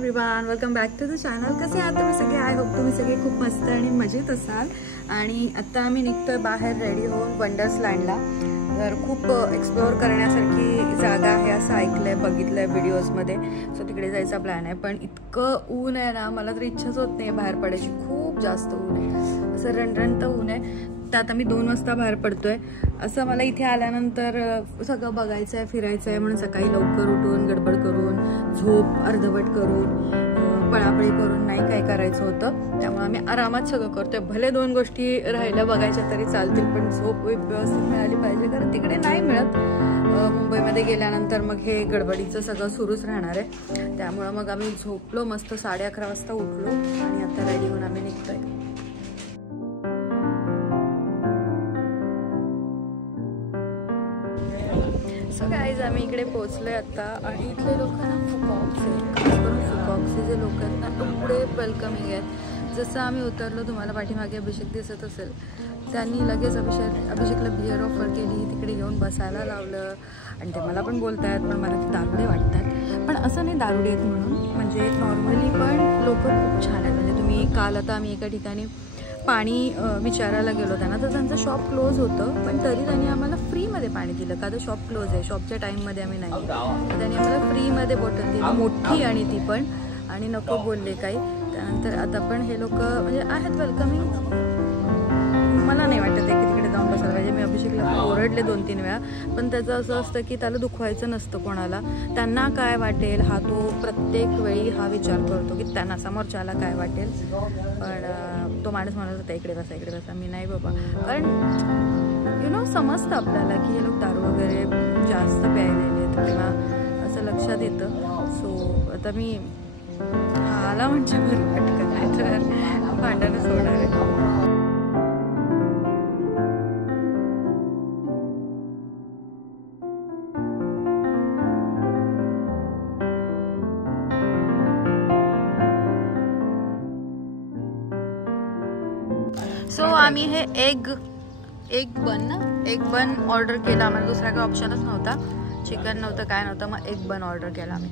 Everyone, welcome back to the channel. कसे आहात तुम्ही सगळे? आय होप तुम्ही सगळे खूप मस्त आणि मजेत असाल. आणि आता आम्ही निघतोय बाहेर रेडी होऊन वंडर्सलँडला. तर खूप एक्सप्लोअर करण्यासारखी जागा आहे असं ऐकलंय, बघितलंय व्हिडिओजमध्ये. सो तिकडे जायचा प्लॅन आहे. पण इतकं ऊन आहे ना, मला तर इच्छाच होत नाही बाहेर पडायची. खूप जास्त ऊन आहे, असं रणरणतं ऊन आहे. त्यात आम्ही 2 वाजता बाहेर पडतोय. असं मला इथे आल्यानंतर सगळं बघायचं आहे, फिरायचं आहे म्हणून सकाळी लवकर उठून गडबड करून झोप अर्धवट करून पळापळी करून नाही काय करायचं होतं. त्यामुळे आम्ही आरामात सगळं करतोय. भले 2 गोष्टी राहिल्या बघायच्या तरी चालतील, पण झोप व्यवस्थित मिळाली पाहिजे, कारण तिकडे नाही मिळत. मुंबईमध्ये गेल्यानंतर मग हे गडबडीचं सगळं सुरूच राहणार आहे. त्यामुळं मग आम्ही झोपलो मस्त. 11:30 वाजता उठलो आणि आता रेडी होऊन आम्ही निघतोय. सो गाईज, आम्ही इकडे पोहोचलोय आता. आणि इथले लोक ना फुकॉक्स आहेत, खास करून फुकॉक्सचे जे लोक आहेत ना एवढे वेलकमिंग आहेत. जसं आम्ही उतरलो, तुम्हाला पाठीमागे अभिषेक दिसत असेल, त्यांनी लगेच अभिषेकला बिअर ऑफर केली, तिकडे येऊन बसायला लावलं. आणि ते मला पण बोलतायत, पण मला ते दारुडे वाटतात. पण असं नाही दारुडे आहेत म्हणून, म्हणजे नॉर्मली पण लोक खूप छान आहेत. म्हणजे तुम्ही काल आता आम्ही एका ठिकाणी पाणी विचारायला गेलो त्यांना, तर त्यांचं शॉप क्लोज होतं, पण तरी त्यांनी आम्हाला फ्रीमध्ये पाणी दिलं. का तर शॉप क्लोज आहे, शॉपच्या टाईममध्ये आम्ही नाही. तर त्यांनी आम्हाला फ्रीमध्ये बॉटल दिली, मोठी आणि ती पण, आणि नको बोलले काही. त्यानंतर आता पण हे लोक म्हणजे आहेत वेलकमिंग. मला नाही वाटत आहे की तिकडे जाऊन बसायला पाहिजे. मी अभिषेकला ओरडले 2-3 वेळा, पण त्याचं असं असतं की त्याला दुखवायचं नसतं कोणाला. त्यांना काय वाटेल हा तो प्रत्येक वेळी हा विचार करतो की त्यांना समोरच्याला काय वाटेल. पण तो माणूस म्हणत होता इकडे बसा इकडे बसा. मी नाही बाबा, कारण समजतं आपल्याला की हे लोक दारू वगैरे जास्त प्यायलेले आहेत किंवा असं लक्षात येतं. सो आता मी आला म्हणजे बरं पटकन, नाही तर भांडणच होणार आहे. सो आम्ही हे एग बन ऑर्डर केला. आम्हाला दुसरा काही ऑप्शनच नव्हता. चिकन नव्हतं, काय नव्हतं, मग एग बन ऑर्डर केला आम्ही.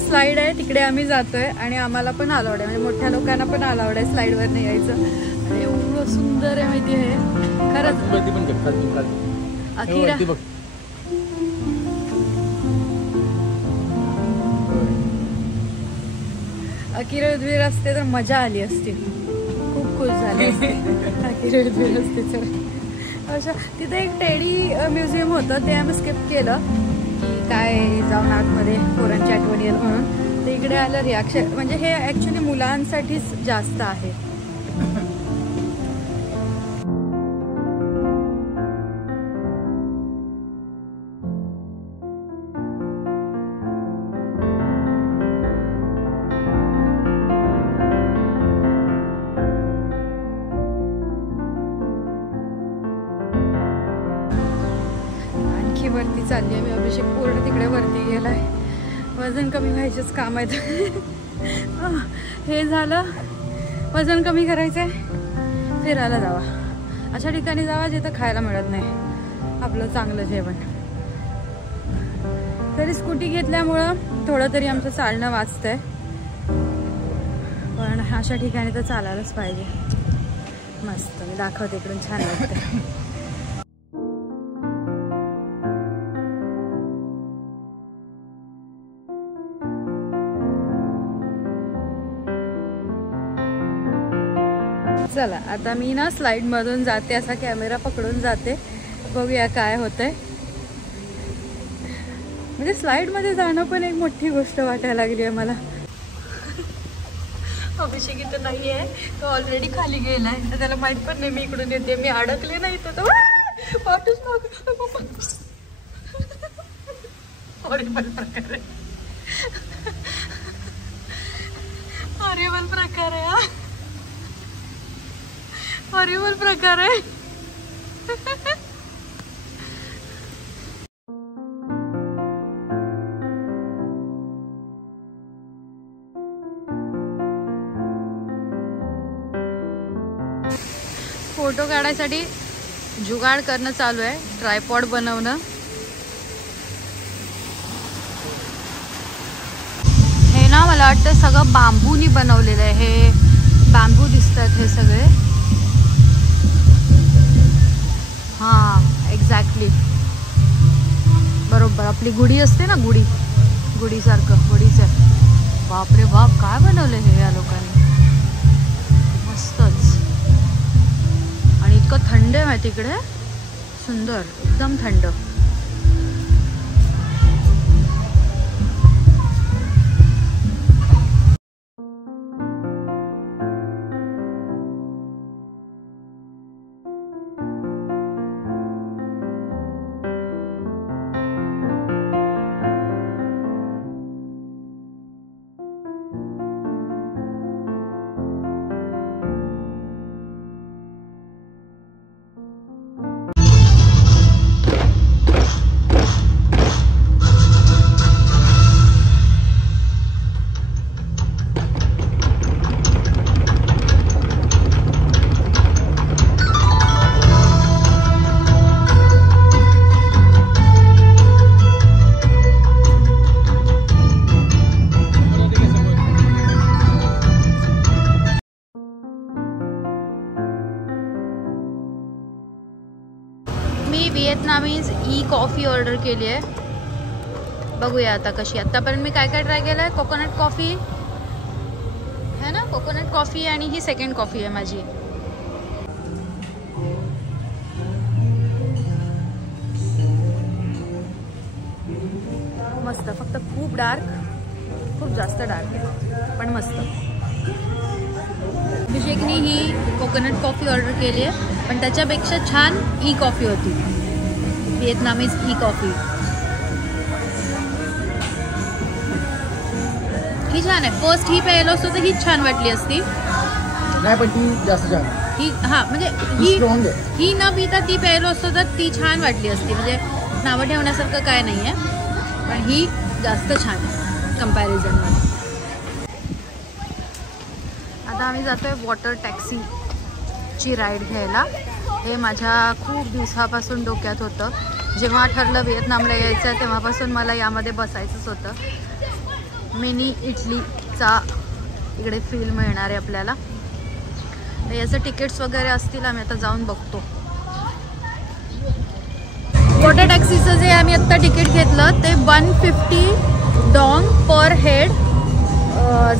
स्लाइड आहे तिकडे आम्ही जातोय आणि आम्हाला पण अलाउड आहे, म्हणजे मोठ्या लोकांना पण अलाउड आहे स्लाइडवर नाही यायचं. आणि एवढं सुंदर आहे माहिती आहे खरंच. अकिरा उद्वीर असते तर मजा आली असती, खूप खुश झाली असते. अकिरा उद्वीर असते तर अच्छा. तिथे एक टेडी म्युझियम होतं, ते आम्ही स्किप केलं काय जाऊन आतमध्ये पोरांची आठवण येईल म्हणून. तर इकडे आलं रिॲक्शन, म्हणजे हे ॲक्च्युली मुलांसाठीच जास्त आहे. वरती चालली आहे मी. अभिषेक पूर्ण तिकडे वरती गेलाय. वजन कमी व्हायचेच काम आहेत. हे झालं, वजन कमी करायचंय, फिरायला जावा, अशा ठिकाणी जावा जिथं खायला मिळत नाही आपलं चांगलं जेवण. तरी स्कूटी घेतल्यामुळं थोडं तरी आमचं चालणं वाचतंय, पण अशा ठिकाणी तर चालायलाच पाहिजे. मस्त, मी दाखवते इकडून, छान वाटतं. चला आता मी ना स्लाइड मधून जाते, असा कॅमेरा पकडून जाते, बघूया काय होतंय. म्हणजे स्लाइड मध्ये जाणं पण एक मोठी गोष्ट वाटायला लागली आहे मला. अभिषेक इथं नाही आहे, तो ऑलरेडी खाली गेलाय. तर त्याला माहित पण नाही मी इकडून येते. मी अडकले नाही इथं. तो पाठूच हॉरिबल प्रकार आहे. हॉरिबल प्रकार आहे. हॉरिबल प्रकार आहे. फोटो काढायसाठी जुगाड करणं चालू आहे. ट्रायपॉड बनवणं. हे ना मला वाटतं सगळं बांबूनी बनवलेलं आहे. हे बांबू दिसतात हे सगळे. हां एक्झॅक्टली बरोबर. आपली गुढी असते ना, गुढीसारखं. गुढीचं बापरे बाप काय बनवलं हे या लोकांनी. मस्तच. आणि इतकं थंड आहे माहिती इकडे. सुंदर एकदम थंड. व्हिएतनामीज ई कॉफी ऑर्डर केली आहे. बघूया आता कशी. आतापर्यंत मी काय काय ट्राय केलं आहे. कोकोनट कॉफी है ना, कोकोनट कॉफी. आणि ही सेकंड कॉफी आहे माझी. मस्त. फक्त खूप डार्क, खूप जास्त डार्क आहे पण मस्त. अभिषेकने ही कोकोनट कॉफी ऑर्डर केली आहे पण त्याच्यापेक्षा छान ई कॉफी होती. व्हिएतनामीज ई कॉफी ही छान आहे. फर्स्ट ही प्यायला असतो तर हीच छान वाटली असती. नाही पण ती जास्त छान ही. हां म्हणजे ही न पिता ती प्यायला असतो तर ती छान वाटली असती. म्हणजे नावं ठेवण्यासारखं काय नाही आहे पण ही जास्त छान आहे कंपॅरिझनमध्ये. आता आम्ही जातोय वॉटर टॅक्सीची राईड घ्यायला. हे माझ्या खूप दिवसापासून डोक्यात होतं. जेव्हा ठरलं व्हिएतनामला यायचं तेव्हापासून मला यामध्ये बसायचंच होतं. मिनी इटलीचा इकडे फील मिळणार आहे आपल्याला. तर याचं तिकीट्स वगैरे असतील. आम्ही आता जाऊन बघतो. वॉटर टॅक्सीचं जे आम्ही आत्ता तिकीट घेतलं ते 150 डॉंग पर हेड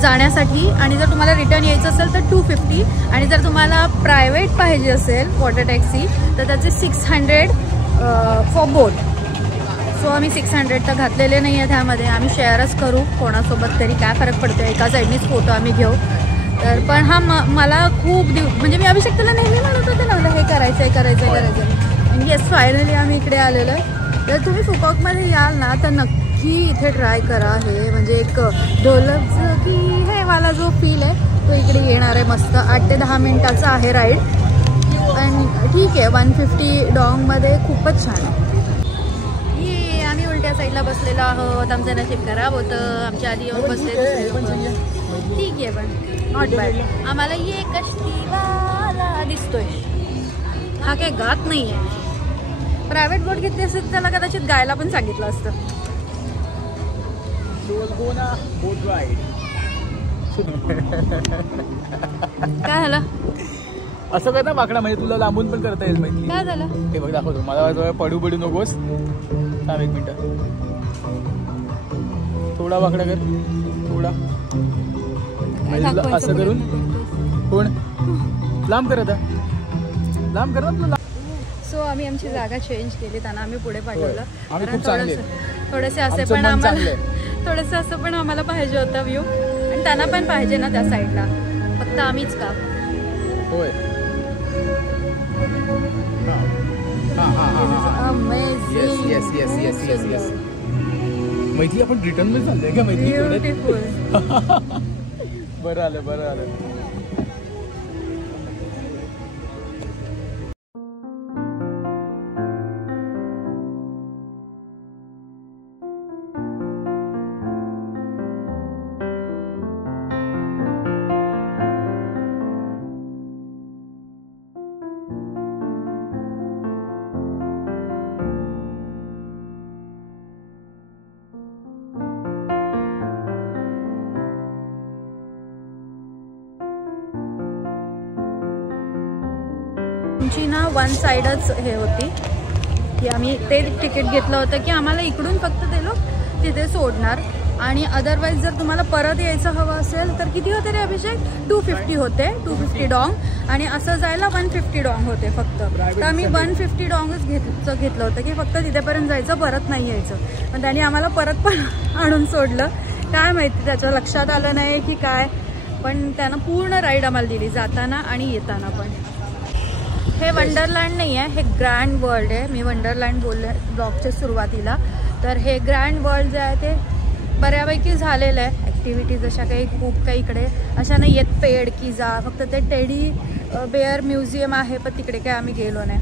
जाण्यासाठी. आणि जर तुम्हाला रिटर्न यायचं असेल तर 250. आणि जर तुम्हाला प्रायव्हेट पाहिजे असेल वॉटर टॅक्सी तर त्याचे 600 फॉर बोट. सो आम्ही 600 तर घातलेले नाही आहे त्यामध्ये. आम्ही शेअरच करू कोणासोबत तरी. काय फरक पडतो, एका साईडनीच फोटो आम्ही घेऊ. तर पण हा मला खूप म्हणजे मी अभिषेक तुला नेहमी म्हणत होते ना मला हे करायचं. येस फायनली आम्ही इकडे आलेलो आहे. जर तुम्ही फुकॉकमध्ये याल ना तर नक्की इथे ट्राय करा. हे म्हणजे एक ढोलकचं की हे मला जो फील आहे तो इकडे येणार आहे. मस्त 8 ते 10 मिनिटाचा आहे राईड. आणि ठीक आहे 150 डॉंगमध्ये खूपच छान आहे. ये आम्ही उलट्या साईडला बसलेलो आहोत. आमचं नशीब खराब होतं. आमच्या आधी येऊन बसले. ठीक आहे पण नॉट बॅड. आम्हाला ये कश्तीवाला दिसतोय. हा काय गात नाही आहे. प्रायव्हेट बोट घेतली असेल त्याला कदाचित गायला पण सांगितलं असतं. काय झालं असं कर ना वाकडा, म्हणजे तुला लांबून पण करता येईल माहिती. काय झालं हे बघ दाखवतो. मला पडू नकोस. थांब 1 मिनिट. थोडा वाकडा कर. थोडा असं करून. कोण लांब कर आता. लांब कर ना. सो आम्ही आमची जागा चेंज केली. त्यांना आम्ही पुढे पाठवलं. थोडेसे असं पण आम्हाला पाहिजे होता व्ह्यू. आणि त्यांना पण पाहिजे ना त्या साईडला. फक्त आम्हीच का? होय. Amazing. Yes yes yes yes yes. मैत्री आपण रिटर्न मध्ये चाललोय का मैत्री? ब्युटिफुल. बरं आलं बरं आलं. आमची ना वन साइडच हे होती की आम्ही ते तिकीट घेतलं होतं की आम्हाला इकडून फक्त ते लोक तिथे सोडणार आणि अदरवाईज जर तुम्हाला परत यायचं हवं असेल तर किती होते रे अभिषेक? 250 होते, 250 डॉंग आणि असं जायला 150 डॉंग होते फक्त. तर आम्ही 150 डॉंगच घेतलं होतं की फक्त तिथेपर्यंत जायचं, परत नाही यायचं. पण त्यांनी आम्हाला परत पण आणून सोडलं. काय माहिती त्याच्या लक्षात आलं नाही की काय, पण त्यानं पूर्ण राईड आम्हाला दिली जाताना आणि येताना पण. हे वंडरलँड नाही आहे, हे ग्रँड वर्ल्ड आहे. मी वंडरलँड बोलले ब्लॉगच्या सुरुवातीला. तर हे ग्रँड वर्ल्ड जे आहे ते बऱ्यापैकी झालेलं आहे. ॲक्टिव्हिटीज अशा काही खूप काही इकडे अशा नाही आहेत पेड की जा. फक्त ते टेडी बेअर म्युझियम आहे, पण तिकडे काय आम्ही गेलो नाही.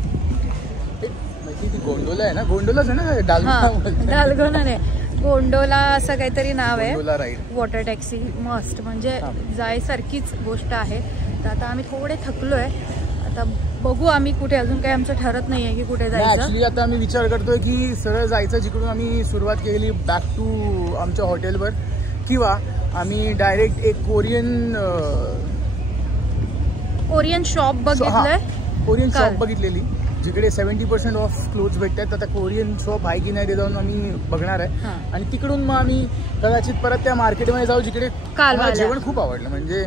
गोंडोला आहे ना? गोंडोलाच आहे ना? हां, डालगोना नाही, गोंडोला असं काहीतरी नाव आहे. वॉटर टॅक्सी मस्ट, म्हणजे जायसारखीच गोष्ट आहे. तर आता आम्ही थोडे थकलोय. आता बघू आम्ही कुठे, अजून काही आमचं ठरत नाहीये की कुठे जायचं. ऍक्च्युली आता आम्ही विचार करतोय की सरळ जायचं जिकडून आम्ही सुरुवात केली बॅक टू आमच्या हॉटेलवर, किंवा आम्ही डायरेक्ट एक कोरियन शॉप बघितलंय. कोरियन शॉप बघितलेली जिकडे 70% ऑफ क्लोथ्स भेटतात. आता कोरियन शॉप आहे की नाही ते जाऊन आम्ही बघणार आहे. आणि तिकडून मग आम्ही कदाचित परत त्या मार्केटमध्ये जाऊ जिकडे जेवण खूप आवडलं. म्हणजे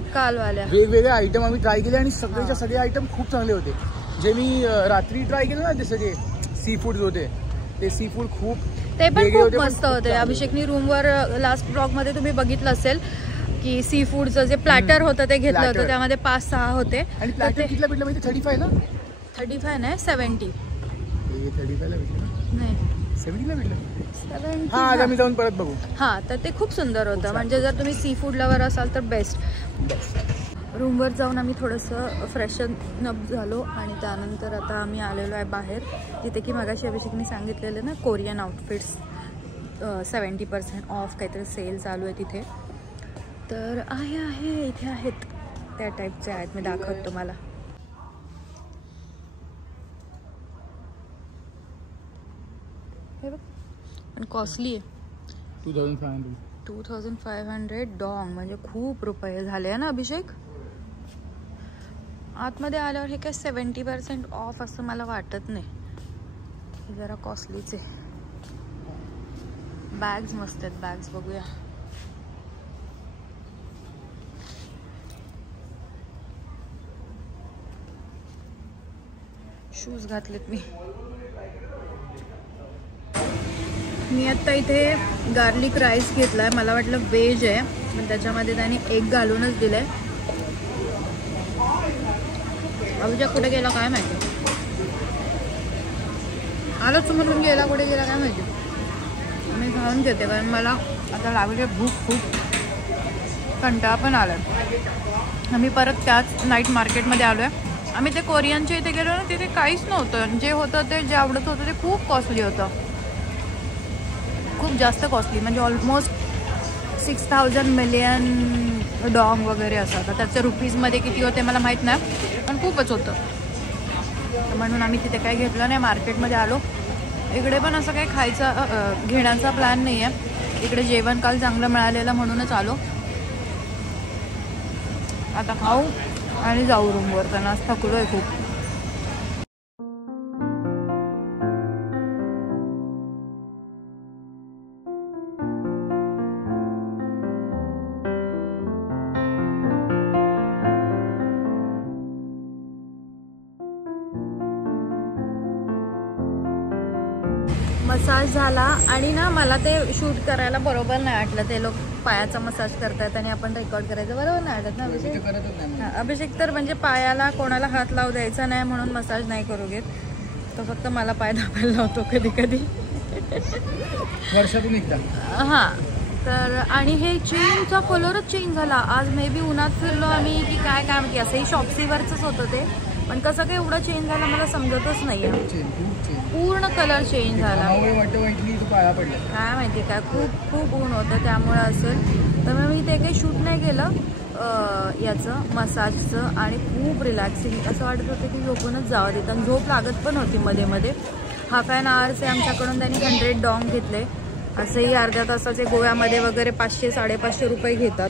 वेगवेगळे आयटम आम्ही ट्राय केले आणि सगळेच्या सगळे आयटम खूप चांगले होते. जे मी रात्री ट्राय केलं ना, ते सगळे सी फूड होते, ते सी फूड ते पण खूप मस्त होते. अभिषेकनी रूमवर लास्ट ब्लॉग मध्ये तुम्ही बघितलं असेल की सी फूडचं जे प्लॅटर होतं ते घेतलं होतं. त्यामध्ये 5-6 होते. आणि प्लॅटर कितीला भेटलं माहिती? 35 ला. 35 नाही, 70. 35 ला भेटलं नाही, 70 ला भेटलं. 70. हां, आज आम्ही जाऊन परत बघू. हां, तर ते खूप सुंदर होतं. म्हणजे जर तुम्ही सी फूड लवर असाल तर बेस्ट. रूमवर जाऊन आम्ही थोडंसं फ्रेशन अप झालो आणि त्यानंतर आता आम्ही आलेलो आहे बाहेर, जिथे की मगाशी अभिषेकनी सांगितलेलं ना कोरियन आउटफिट्स 70% ऑफ काहीतरी सेल चालू आहे तिथे. तर आहे इथे आहेत त्या टाईपचे आहेत. मी दाखवतो तुम्हाला. हे बघ, पण कॉस्टली आहे. 2500 डॉंग, म्हणजे खूप रुपये झाले आहे ना अभिषेक. आतमध्ये आल्यावर हे काय 70% ऑफ असं मला वाटत नाही. हे जरा कॉस्टलीच आहे. बॅग्स मस्त आहेत, बॅग्स बघूया. शूज घातलेत मी आता इथे गार्लिक राईस घेतलाय. मला वाटलं व्हेज आहे, पण त्याच्यामध्ये त्याने एग घालूनच दिलंय. अभिषेक कुठे गेला काय माहिती, आलाच समोरून गेला, कुठे गेला काय माहिती. मी खाऊन घेते कारण मला आता लागली भूक, खूप कंटाळा पण आलाय. आम्ही परत त्याच नाईट मार्केटमध्ये आलोय. आम्ही ते कोरियनच्या इथे गेलो ना, तिथे काहीच नव्हतं. जे होतं ते जे आवडत होतं ते खूप कॉस्टली होतं, खूप जास्त कॉस्टली. म्हणजे ऑलमोस्ट 6000 मिलियन डॉंग वगैरे असं. आता त्याच्या रुपीजमध्ये किती होते मला माहीत नाही, पण खूपच होतं. म्हणून आम्ही तिथे काही घेतलं नाही, मार्केटमध्ये आलो. इकडे पण असं काही खायचं घेण्याचा प्लॅन नाही आहे. इकडे जेवण काल चांगलं मिळालेलं म्हणूनच आलो. आता खाऊ आणि जाऊ रूमवर, त्यांना आज थकलो आहे खूप. मसाज झाला आणि ना मला ते शूट करायला बरोबर नाही वाटलं. ते लोक पायाचा मसाज करतात आणि आपण रेकॉर्ड करायचं बरोबर नाही वाटत ना अभिषेक? अभिषेक तर म्हणजे पायाला कोणाला हात लावू द्यायचा नाही म्हणून मसाज नाही करू घेत. तो फक्त मला पाय दाबायला लावतो कधी कधी वर्षातून एकदा. हां. तर आणि हे चेनचा कलरच चेंज झाला. आज मे बी उन्हात फिरलो आम्ही की काय माहिती. असंही शॉप्सीवरच होतं ते, पण कसं काय एवढा चेंज झाला मला समजतच नाही आहे. पूर्ण कलर चेंज झाला. काय माहिती काय खूप ऊन होतं त्यामुळे असेल. तर मी ते काही शूट नाही केलं याचं मसाजचं. आणि खूप रिलॅक्सिंग असं वाटत होतं की झोपूनच जावं तिथं. झोप लागत पण होती मध्ये मध्ये. हाफ ॲन आवरचे आमच्याकडून त्यांनी 100 डॉंग घेतले. असंही अर्ध्या तासाचे गोव्यामध्ये वगैरे 500-550 रुपये घेतात.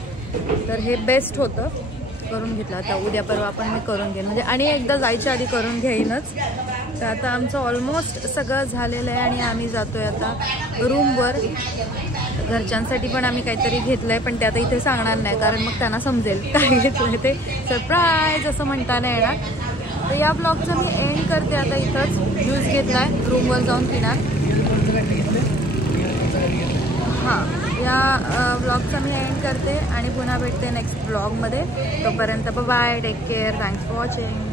तर हे बेस्ट होतं. करून घेतलं. आता उद्या परवा पण मी करून घेईन म्हणजे आणि एकदा जायच्या आधी करून घेईनच. तर आता आमचं ऑलमोस्ट सगळं झालेलं आहे आणि आम्ही जातोय आता रूमवर. घरच्यांसाठी पण आम्ही काहीतरी घेतलंय पण ते आता इथे सांगणार नाही कारण मग त्यांना समजेल काय घेतलंय ते. सरप्राईज असं म्हणता नाही येणार. तर या ब्लॉगचं मी एंड करते आता इथंच. ज्यूस घेतलाय रूमवर जाऊन पिणार. हां. या ब्लॉगचा मी एंड करते आणि पुन्हा भेटते नेक्स्ट ब्लॉगमध्ये. तोपर्यंत bye, take care, thanks for watching.